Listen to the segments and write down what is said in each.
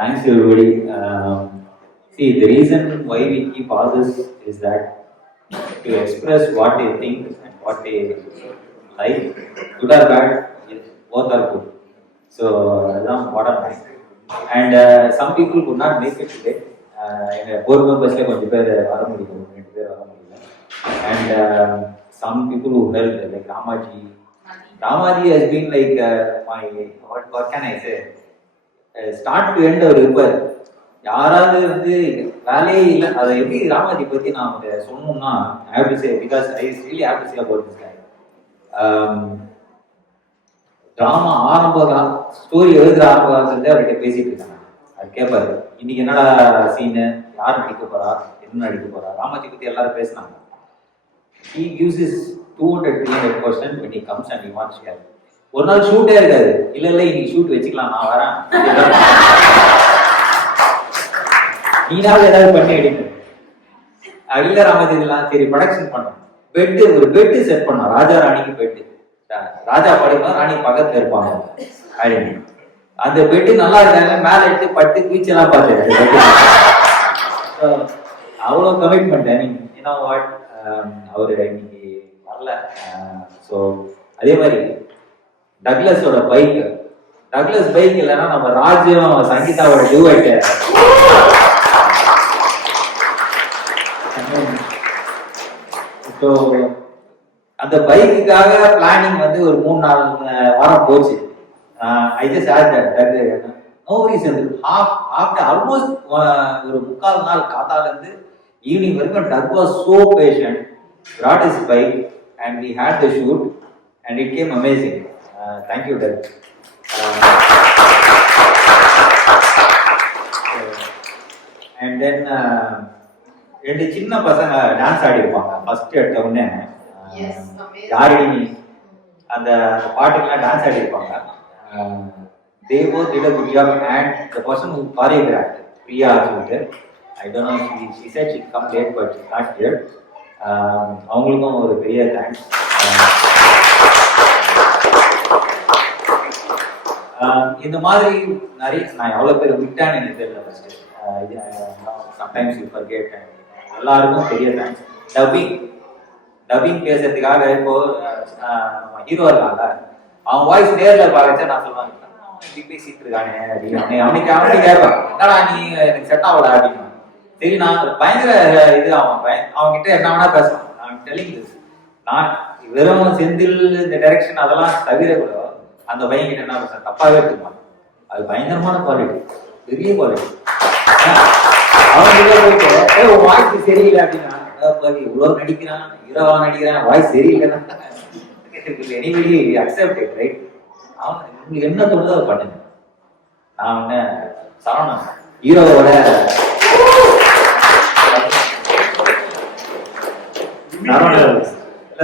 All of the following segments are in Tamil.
Thanks everybody. See, the reason why we keep all this is that to express what they think and what they like, good or bad, both are good. So, that's what I'm like. And some people could not make it today. எங்க board members கொஞ்சம் பேர் வர முடியல, 2 பேர் வர முடியல. And some people who helped, like Ramaji. Ramaji has been like my, what can I say? Start to end அவர் இருப்பார். யாராவது வந்து வேலையே இல்லை, அதை எப்படி ராமாஜி பற்றி நான் சொல்லணும்னா I have to say, because I really have to say about this guy. Drama story எழுதுற ஆரம்பத்துலேருந்து அவர்கிட்ட பேசிட்டு இருக்காங்க. அது கேட்பாரு, இன்னைக்கு என்னடா சீனு, யார் நடிக்க போறா, என்ன நடிக்க போறா, ராமாஜி பற்றி எல்லாரும் பேசினாங்க. He gives his 200-300% when he comes and he wants to help. ஒரு நாள் ஷூட்டே இருக்காது, இல்ல இன்னைக்கு ஷூட் வச்சுக்கலாம், நான் வரேன், நீனாவது ஏதாவது பண்ணி எடுங்க. இல்ல ராமஜிலாம் சரி ப்ரொடக்ஷன் பண்ணோம். ஒரு பெட்டு செட் பண்ணோம், ராஜா ராணிக்கு பெட்டு. ராஜா படுக்கணும், ராணி பக்கத்துல இருப்பாங்க அப்படின்னு. அந்த பெட்டு நல்லா இருக்காங்க, மேல எடுத்து பட்டு குயிச்செல்லாம் பார்த்தேன். அவ்வளோ commitment. I mean you know what, அவரு இன்னைக்கு வரல. ஸோ அதே மாதிரி டக்ளஸோட டக்ளஸ் பைக் இல்லைன்னா நம்ம ராஜ்யம் சங்கீதாவோட டியூட். ஸோ அந்த பைக்குக்காக பிளானிங் வந்து ஒரு 3-4 வாரம் போச்சு. I just add that no reason. After almost ஒரு 3/4 நாள் காத்தால இருந்து ஈவினிங் வரைக்கும் Doug was so patient, brought his bike and we had the shoot and it came amazing. Thank you Doug. And then ரெண்டு சின்ன பசங்க டான்ஸ் ஆடி இருப்பாங்க. ஃபர்ஸ்ட் எடுத்த உடனே யாரினி அந்த பாட்டுக்கெல்லாம் டான்ஸ் ஆடி இருப்பாங்க. They both did a good job and the person who choreographed, Priya சொல்லிட்டு, I don't know, she said she'd come late but she's not here. அவங்களுக்கும் ஒரு பெரிய தேங்க்ஸ். இந்த மாதிரி நிறைய நான் எவ்வளோ பேர் விட்டான்னு எனக்கு தெரியல. First sometimes you forget. எல்லாருக்கும் பெரிய தேங்க்ஸ். டப்பிங் பேசுறதுக்காக இப்போ ஹீரோ இருக்காங்க, அவன் வாய்ஸ் நேரில் பார்க்க நான் சொல்லுவாங்க, இப்படி பேசிட்டு இருக்கானே அப்படின்னு. அவனுக்கு கேட்பான், என்னடா நீ எனக்கு செட் ஆகல அப்படின்னு. சரி, நான் பயங்கர இது அவன் கிட்ட என்ன வேணா பேசலாம். நான் டெல்லிங் திஸ், நான் வெறும் செந்தில் இந்த டைரக்ஷன் அதெல்லாம் தவிர கூட அந்த பையன் கிட்ட என்ன பேச தப்பாவே இருக்குமா. அது பயங்கரமான குவாலிட்டி, பெரிய குவாலிட்டி. அவன் போயிட்டு வாய்ஸ் சரியில்லை அப்படின்னா, இவ்வளவு நடிக்கிறான், ஹீரோவா நடிக்கிறான், வாய்ஸ் சரியில்லைன்னா எனிபடி அக்செப்ட் இட், ரைட்? அவன் உங்களுக்கு என்ன தோணுதோ அதை பண்ணுங்க. நான் சரவணன் ஹீரோவோட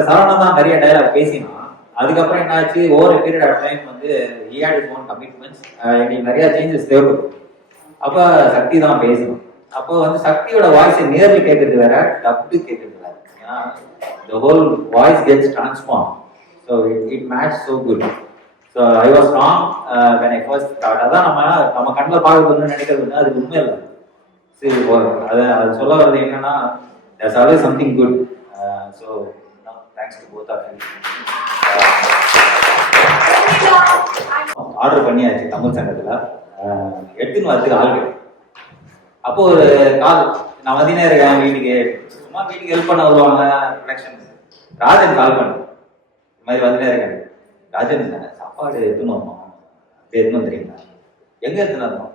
சரவணன் தான் நிறைய டைலாக் பேசினான். அதுக்கப்புறம் என்னாச்சு, ஓவர் பீரியட் ஆஃப் டைம் வந்து he had his own commitments, எங்களுக்கு நிறைய சேஞ்சஸ் தேவைப்படும். அப்ப சக்தி தான் பேசணும். அப்போ வந்து சக்தியோட வாய்ஸை நேரில் கேட்கறது வேற, டப்பு கேட்கறது வேற. ஏன்னா the whole voice gets transformed, so it matched so good. So I was wrong when I first started. அதான் நம்ம கண்ணில் பார்க்கறது நினைக்கிறது அது உண்மை இல்லை. சரி, அது சொல்ல வர்றது என்னன்னா, there's always something good. So thanks to both of you. Order பண்ணியாச்சு தமிழ் சங்கத்துல, எடுத்துன்னு வரதுக்கு ஆள் கிடையாது. அப்போ ஒரு கால், நான் மதியம் இருக்கேன் வீட்டுக்கு, சும்மா வீட்டுக்கு ஹெல்ப் பண்ண வருவாங்க ப்ரொடக்ஷன். ராஜன் கால் பண்ணு, இந்த மாதிரி வந்துட்டே இருக்கேன். ராஜன் சாப்பாடு எடுத்துன்னு வரணும், எடுத்துன்னு வந்துடுறீங்களா? எங்க எடுத்துன்னு வரணும்?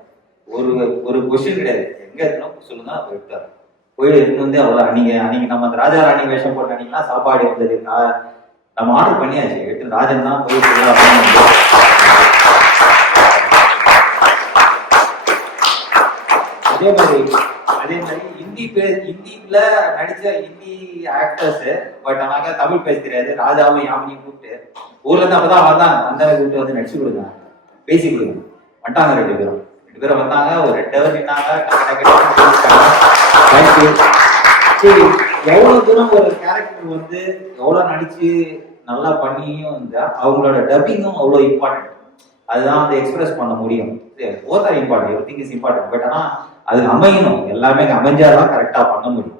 ஒரு கொஸ்டின் கிடையாது, எங்க எடுத்துனோம் சொல்லுங்க, அப்போ எடுத்தாரு. போய் எடுத்துன்னு வந்து அவ்வளோ. அன்னைக்கு நம்ம அந்த ராஜா ராணி வேஷம் போட்டு அன்னைக்குலாம் சாப்பாடு இருந்தது, நம்ம ஆர்டர் பண்ணியாச்சு. எடுத்து ராஜன் தான் போய் அதே மாதிரி ஹிந்தில நடிச்ச ஹிந்தி ஆக்டர்ஸ், பட் ஆனாக்க தமிழ் பேச தெரியாது. ராஜாவும் யாமினியும் கூப்பிட்டு ஊர்ல இருந்து அப்பதான் வந்தாங்க, அந்த கூப்பிட்டு வந்து நடிச்சு கொடுங்க, பேசி கொடுங்க. வந்துட்டாங்க 2 பேரும் வந்தாங்க. ஒரு 2 hour நின்னாங்க. சரி, எவ்வளவு தூரம் ஒரு கேரக்டர் வந்து எவ்வளவு நடிச்சு நல்லா பண்ணியும் இருந்தா அவங்களோட டப்பிங்கும் அவ்வளோ இம்பார்ட்டன்ட். அதுதான் வந்து எக்ஸ்பிரஸ் பண்ண முடியும். Both are important, every thing is important. But ஆனால் அது அமையணும், எல்லாமே அமைஞ்சாதான் கரெக்டாக பண்ண முடியும்.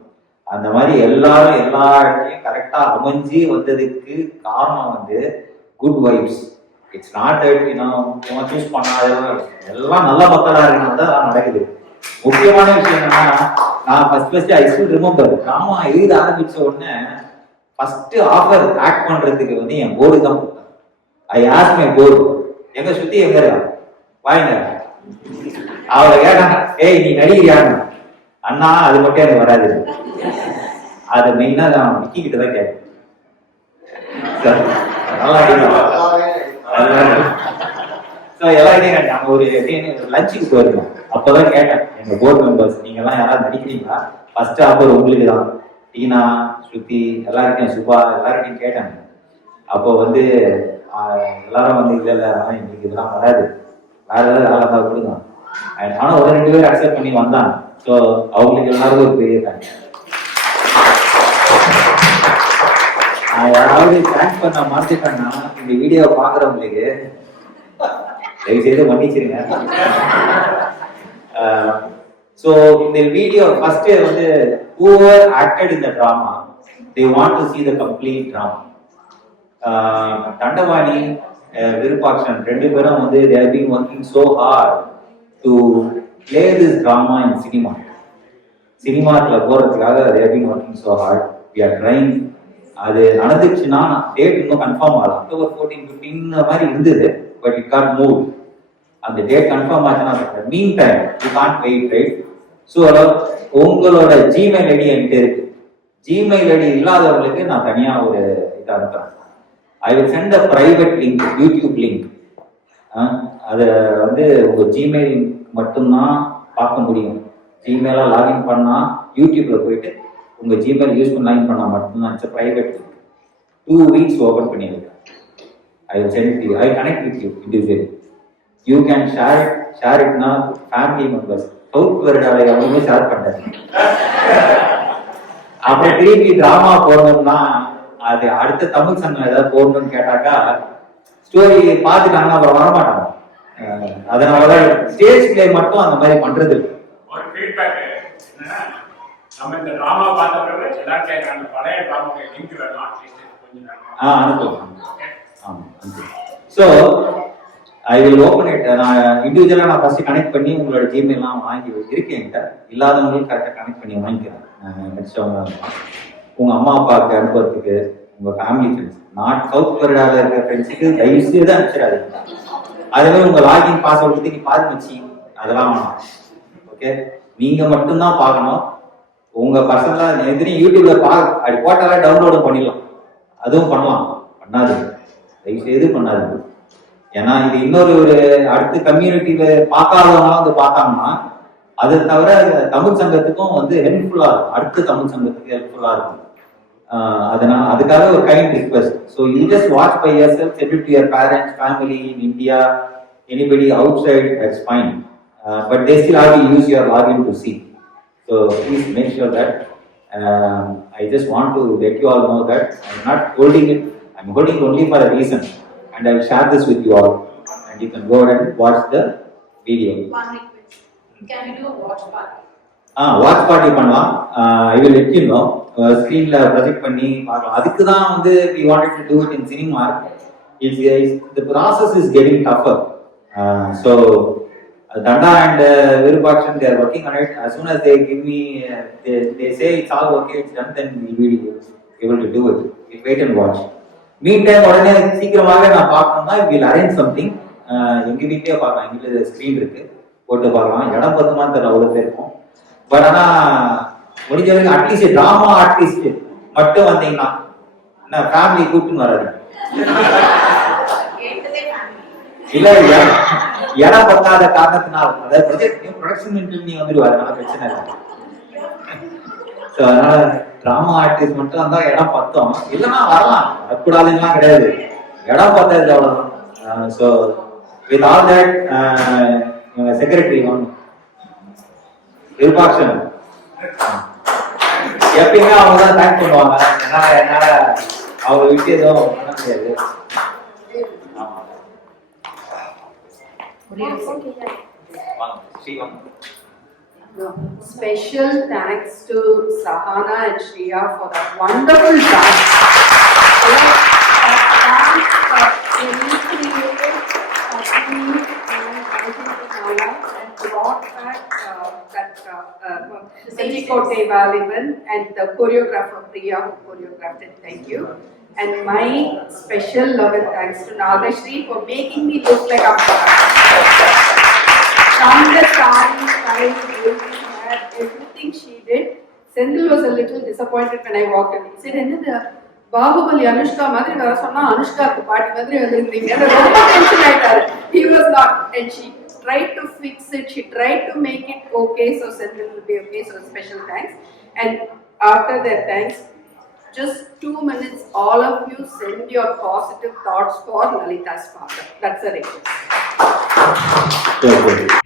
அந்த மாதிரி எல்லாரும் எல்லா இடத்துலையும் கரெக்டாக அமைஞ்சு வந்ததுக்கு காரணம் வந்து good vibes. It's not that இவன் சூஸ் பண்ணாத, எல்லாம் நல்ல மக்களாக இருக்கணும் தான் நடக்குது. முக்கியமான விஷயம் என்னன்னா, நான் first I still remember drama எழுத ஆரம்பிச்ச உடனே ஃபர்ஸ்ட் ஆஃபர் ஆக்ட் பண்றதுக்கு வந்து என் போர்டு தான் கொடுத்தேன். ஐ ஆஸ்க் மை போர்டு, எங்க சுத்தி எங்க இருக்கா வாங்க. அவளை கேட்டாங்க, ஏய் நீ நடிகிறியாங்க? அண்ணா அது மட்டும் எனக்கு வராது, அது மெயினா நான் விக்கி கிட்ட தான் கேட்டேன். நாங்க ஒரு லஞ்சுக்கு போயிருந்தோம், அப்பதான் கேட்டேன் எங்க போர்டு மெம்பர்ஸ், நீங்க எல்லாம் யாராவது நடிக்கிறீங்களா? ஃபர்ஸ்ட் ஆஃபர் உங்களுக்கு தான். டீனா, ஸ்ருதி, எல்லாருக்கையும் சுபா எல்லாருக்கையும் கேட்டாங்க. அப்போ வந்து எல்லாரும் வந்து இல்ல எங்களுக்கு இதெல்லாம் வராது, வேற ஏதாவது வேலை தான் கொடுங்க. ஆனா ஒரு 2 பேர் அக்செப்ட் பண்ணி வந்தாங்க. ஸோ அவங்களுக்கு எல்லாருக்கும் ஒரு பெரிய தேங்க்ஸ். நான் யாராவது தேங்க்ஸ் பண்ண மாத்திட்டேன்னா இந்த வீடியோ பாக்குறவங்களுக்கு தயவு செய்து மன்னிச்சிருங்க. ஸோ இந்த வீடியோ ஃபர்ஸ்ட் வந்து whoever acted in the drama, they want to see the complete drama. Thandavani, விருப்பாக்ஷன் 2 பேரும் வந்து they have been working so hard to play this drama in cinema. சினிமாக்குள்ள போறதுக்காக they have been working so hard. We are trying. அது நடந்துச்சுன்னா டேட் இன்னும் கன்ஃபார்ம் ஆகலாம். அக்டோபர் 14, 15 இந்த மாதிரி இருந்தது, பட் இட் கான்ட் மூவ். அந்த டேட் கன்ஃபார்ம் ஆச்சுன்னா meantime you can't wait, right? So உங்களோட ஜிமெயில் ஐடி என்கிட்ட இருக்கு. ஜிமெயில் ஐடி இல்லாதவங்களுக்கு நான் தனியா ஒரு இதை அனுப்புறேன். I will send a private link, YouTube link. அதை வந்து உங்க ஜிமெயில் மட்டும்தான் பார்க்க முடியும். ஜிமெயில லாகின் பண்ணா யூடியூப்ல போயிட்டு உங்க ஜிமெயில் யூஸ் பண்ணி லாகின் பண்ணா மட்டும்தான். It's private link. 2 weeks open பண்ணியிருக்கேன். I will send you, I connect with you individually. You can share இட்னா ஃபேமிலி மெம்பர்ஸ். சவுத் வருடால எவ்வளவுமே ஷேர் பண்ணாரு. அப்புறம் திருப்பி டிராமா போடணும்னா அது அடுத்த தமிழ் சங்கம் ஏதாவது போடணும்னு கேட்டாக்கா ஸ்டோரி பார்த்துட்டாங்கன்னா அப்புறம் வரமாட்டாங்க. அதனாலதான் ஸ்டேஜ் பிளே மட்டும் அந்த மாதிரி பண்றது இருக்கு. ஒரு ஃபீட்பேக் என்னன்னா, நம்ம இந்த டிராமா பார்த்த பிறகு எல்லாரும் கேட்கறாங்க பழைய டிராமாவை லிங்க் வேணும் அட்லீஸ்ட் கொஞ்சம் நேரம். அனுப்புவோம். ஆமா. So I will open it. நான் இண்டிவிஜுவலா நான் ஃபர்ஸ்ட் கனெக்ட் பண்ணி உங்களோட ஜிமெயிலாம் வாங்கி இருக்கேன். இல்லாதவங்களுக்கு கரெக்டாக கனெக்ட் பண்ணி வாங்கிக்கிறேன். நடிச்சவங்க உங்க அம்மா அப்பாவுக்கு அனுப்புறதுக்கு, உங்க ஃபேமிலி ஃப்ரெண்ட்ஸ், நாட் சவுத் கொரியாவில் இருக்கிற ஃப்ரெண்ட்ஸுக்கு தயவு செய்து அனுப்பிச்சிடாதீங்க. அதுவே உங்க லாகின் பாஸ்வேர்ட் கொடுத்து நீ பாரு வச்சு அதெல்லாம் வேணாம். ஓகே, நீங்க மட்டும்தான் பார்க்கணும். உங்க பர்சனலா எதிரையும் யூடியூப்ல அது போட்டாலே டவுன்லோடும் பண்ணிடலாம். அதுவும் பண்ணலாம், பண்ணாது, தயவு செய்து பண்ணாது. ஏன்னா இது இன்னொரு ஒரு அடுத்த கம்யூனிட்டியில பார்க்காதவங்க வந்து பார்த்தாங்கன்னா அதை தவிர தமிழ் சங்கத்துக்கும் வந்து ஹெல்ப்ஃபுல்லா இருக்கும். அடுத்த தமிழ் சங்கத்துக்கு ஹெல்ப்ஃபுல்லா இருக்கும். அதனால அதுக்காக ஒரு kind request. So you just watch by yourself, send it to your parents, family in India, anybody outside, that's fine. But they still have to use your login to see. So please make sure that I just want to let you all know that I'm not holding it. I'm holding it only for a reason, and I will share this with you all, and you can go ahead and watch the video. One request. Can we do a watch party? Watch party பண்ணலாம். I will let you know. ஸ்க்ரீன்ல ப்ரொஜெக்ட் பண்ணி பார்க்கலாம். அதுக்கு தான் வந்து we wanted to do it in cinema. The process is getting tougher. So Danda and Virupakshan, they are working on it. As soon as they give me, they say it's all okay, it's done, then we will be able to do it. We wait and watch. Meantime, உடனே சீக்கிரமாக நான் பார்க்கணும்னா we'll arrange something. எங்க வீட்லயே பார்க்கலாம், எங்க வீட்டுல ஸ்கிரீன் இருக்கு, போட்டு பார்க்கலாம். இடம் பத்துமான்னு தெரியல, அவ்வளவு பேர் இருக்கும். பட் ஆனா முடிஞ்ச வரைக்கும் அட்லீஸ்ட் டிராமா ஆர்டிஸ்ட் மட்டும் வந்தீங்கன்னா என்ன ஃபேமிலி கூப்பிட்டு வராது. இல்ல இடம் பத்தாத காரணத்தினால, அதாவது ப்ரொடக்ஷன் நீ வந்துடுவாரு, அதனால பிரச்சனை இல்லை. ஸோ அதனால டிராமா ஆர்டிஸ்ட் மட்டும் வந்தா இடம் பத்தோம், இல்லைன்னா வரலாம், வரக்கூடாதுலாம் கிடையாது, இடம் பத்தாது அவ்வளவுதான். So with all that secretary one விருப்பாக்ஷன் எப்பயுமே அவங்க தான் தேங்க் பண்ணுவாங்க. என்னால அவங்க விட்டு எதுவும் பண்ண முடியாது. One, three, one. Special thanks to Sahana and Shreya for that wonderful dance. And brought back Petticoat Valiman and the choreographer Priya who choreographed it. Thank you. And my special love and thanks to Nagashri for making me look like a from the starting style, beauty, hair, everything she did. Sendil was a little disappointed when I walked in. He said, "Enna Bahubali Anushka madri vara sonna Anushka ku paati madri vandirundinga." Romba tension aayitaru. He was not, and she tried to fix it. She tried to make it okay, so Sendil will be okay. So special thanks. And after that thanks, just 2 minutes, all of you send your positive thoughts for Lalita's father. That's a request. Perfect.